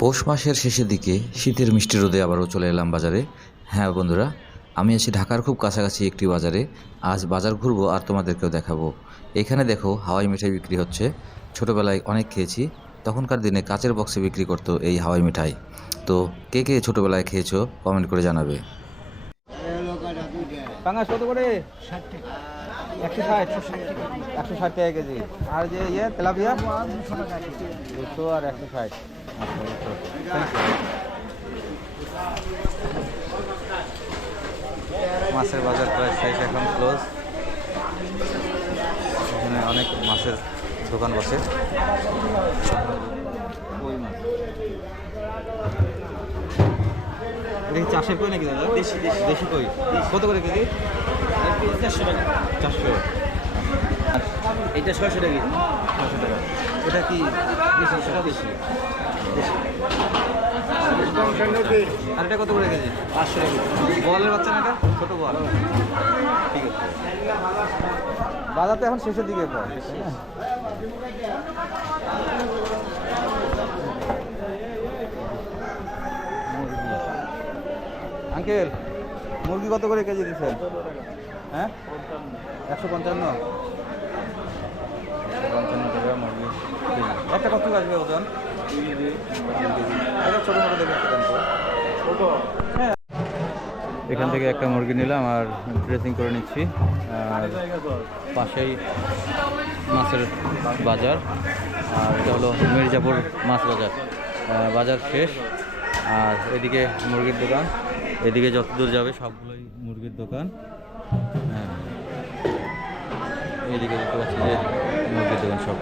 পৌষ মাসের শেষের দিকে শীতের মিষ্টি রোদে আবারও চলে এলাম বাজারে। হ্যাঁ বন্ধুরা, আমি আছি ঢাকার খুব কাছাকাছি একটি বাজারে। আজ বাজার ঘুরবো আর তোমাদেরকেও দেখাবো। এখানে দেখো হাওয়াই মিঠাই বিক্রি হচ্ছে। ছোটোবেলায় অনেক খেয়েছি। তখনকার দিনে কাচের বক্সে বিক্রি করতো এই হাওয়াই মিঠাই। তো কে কে ছোটোবেলায় খেয়েছো কমেন্ট করে জানাবে। পাঙাশ কত করে? 160 160 টাকা কেজি। আর যে তেলাপিয়া 200 আর 160। মাছের বাজার প্রায় শেষ, এখন ক্লোজ। এখানে অনেক মাছের দোকান বসে। কই মাছ এটা চাষের কই নাকি দাদা? দেশি দেশি কই। কত করে কেজি? 400 টাকা। 400। এটা 600 টাকা। 600 টাকা। এটা কি দেশি? সেটা দেশি। আর এটা কত করে কেজি? 500 টাকা। বলের বাচ্চা না, এটা ছোট বল। ঠিক আছে। বাজার তো এখন শেষের দিকে প্রায়। আঙ্কেল, মুরগি কত করে কেজি দিচ্ছেন? হ্যাঁ, 155। 155 টাকা মুরগি কেজি। একটা কত আসবে ওজন? এটা ছোটো মোটো দেখে একটা দাম। হ্যাঁ, এখান থেকে একটা মুরগি নিলাম আর ড্রেসিং করে নিচ্ছি। আর পাশেই মাছের বাজার, আর এটা হলো মির্জাপুর মাছ বাজার। বাজার শেষ, আর এদিকে মুরগির দোকান। এদিকে যত দূর যাবে সবগুলোই মুরগির দোকান। হ্যাঁ, এদিকে দেখতে পাচ্ছি যে মুরগির দোকান সব।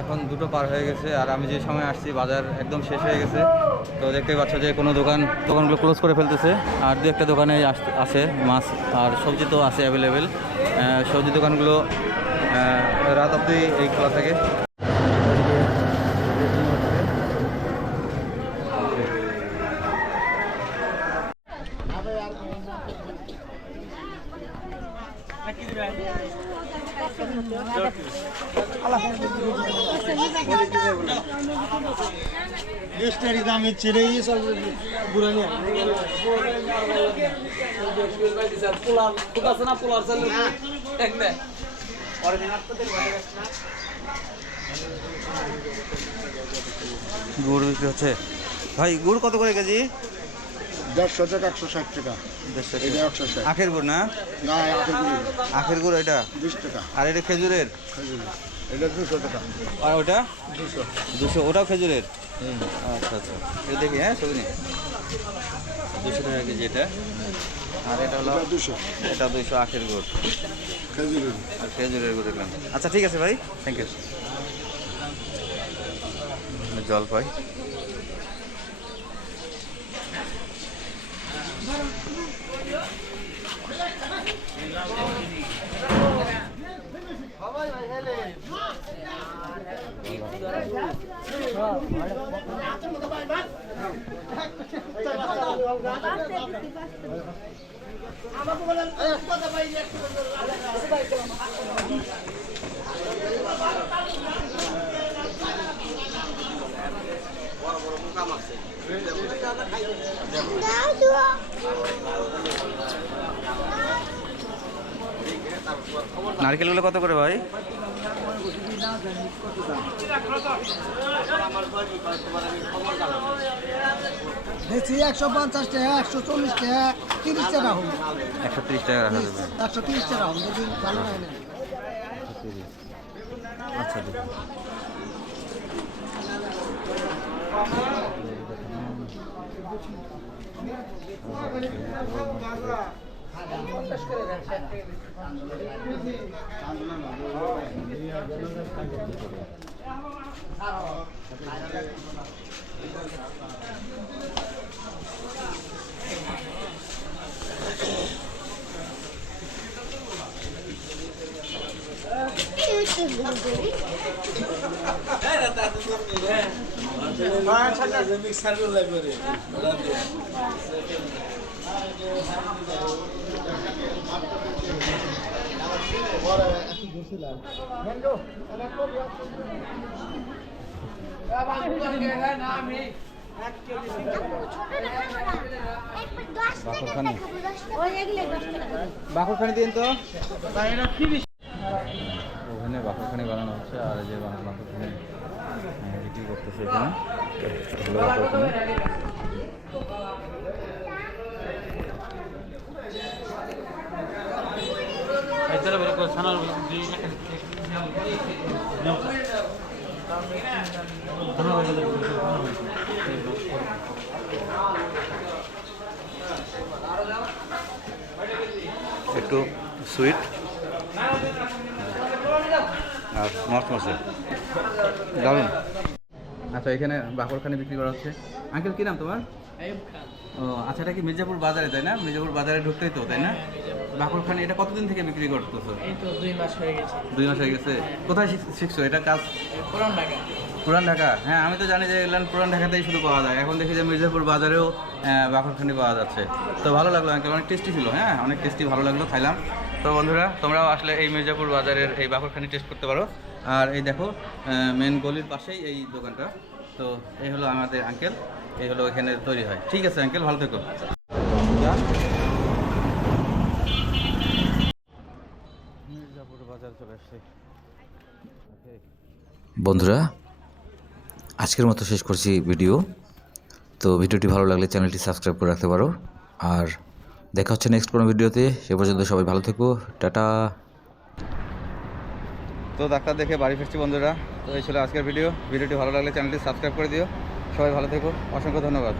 এখন 2টো পার হয়ে গেছে, আর আমি যে সময় আসছি বাজার একদম শেষ হয়ে গেছে। তো দেখতেই পাচ্ছ যে কোনো দোকানগুলো ক্লোজ করে ফেলতেছে। আর দু একটা দোকানে আছে মাছ আর সবজি তো আছে অ্যাভেলেবেল। সবজি দোকানগুলো রাত অবধি এই খোলা থাকে। দাম ছেড়ে বুড়া নিয়ে গুড় বিক্রি হচ্ছে। ভাই, গুড় কত করে কেজি? 150 টাকা, 160 টাকা। এটা 160। আখের গুড় না? না, আখের গুড় এটা 20 টাকা। আর এটা খেজুরের? এটা 200 টাকা। আর ওটা 200। 200, ওটাও খেজুরের? আচ্ছা আচ্ছা, এটা দেখি। হ্যাঁ, ছবি নেই। 200 টাকা কেজি এটা। আর এটা হলো 200। এটা 200 আখের গুড় খেজুরের। আর খেজুরের গুড় দেখলাম। আচ্ছা ঠিক আছে ভাই, থ্যাংক ইউ। জলপাই। নারকেলগুলো কত করে ভাই? বেশি 150 টাকা, 140 টাকা, 30 টাকা হবে। 130 টাকা রাখা যাবে। 130 টাকা হবে যদি ভালো হয় না। আচ্ছা দেখুন। মিক্সার করে লাগবে রে। বাকরখানি বাকরখানি দিন তো ওখানে বাকরখানি বানানো হচ্ছে আর এই যে বাকরখানি বিক্রি করতেছে এখানে এগুলো বাকরখানি। একটু সুইট আর মশমশে দারুন। আচ্ছা এখানে বাকরখানি বিক্রি করা হচ্ছে। আঙ্কেল কী নাম তোমার? ও আচ্ছা, এটা কি মির্জাপুর বাজারে তাই না? মির্জাপুর বাজারে ঢুকতেই তো তাই না? বাকরখানি এটা কতদিন থেকে বিক্রি করতেছো? এই তো 2 মাস হয়ে গেছে। 2 মাস হয়ে গেছে। কোথায় শিখছো এটা কাজ? পুরান ঢাকা। পুরান ঢাকা? হ্যাঁ আমি তো জানি যে এগুলো পুরান ঢাকাতেই শুধু পাওয়া যায়। এখন দেখি যে মির্জাপুর বাজারেও বাকরখানি পাওয়া যাচ্ছে। তো ভালো লাগলো আঙ্কেল, অনেক টেস্টি ছিল। হ্যাঁ অনেক টেস্টি, ভালো লাগলো, খাইলাম। তো বন্ধুরা তোমরাও আসলে এই মির্জাপুর বাজারের এই বাকরখানি টেস্ট করতে পারো। আর এই দেখো মেন গলির পাশেই এই দোকানটা। তো এই হলো আমাদের আঙ্কেল, এই হলো এখানে তৈরি হয়। ঠিক আছে আঙ্কেল, ভালো থেকো। মির্জাপুর বাজার চলে আসছে। বন্ধুরা আজকের মতো শেষ করছি ভিডিও। তো ভিডিওটি ভালো লাগলে চ্যানেলটি সাবস্ক্রাইব করে রাখতে পারো। আর দেখা হচ্ছে নেক্সট কোনো ভিডিওতে। সে পর্যন্ত সবাই ভালো থেকো, টাটা। তো ডাক্তার দেখে বাড়ি ফিরছি বন্ধুরা। তো এই ছিল আজকের ভিডিওটি ভালো লাগলে চ্যানেলটি সাবস্ক্রাইব করে দিও। সবাই ভালো থেকো, অসংখ্য ধন্যবাদ।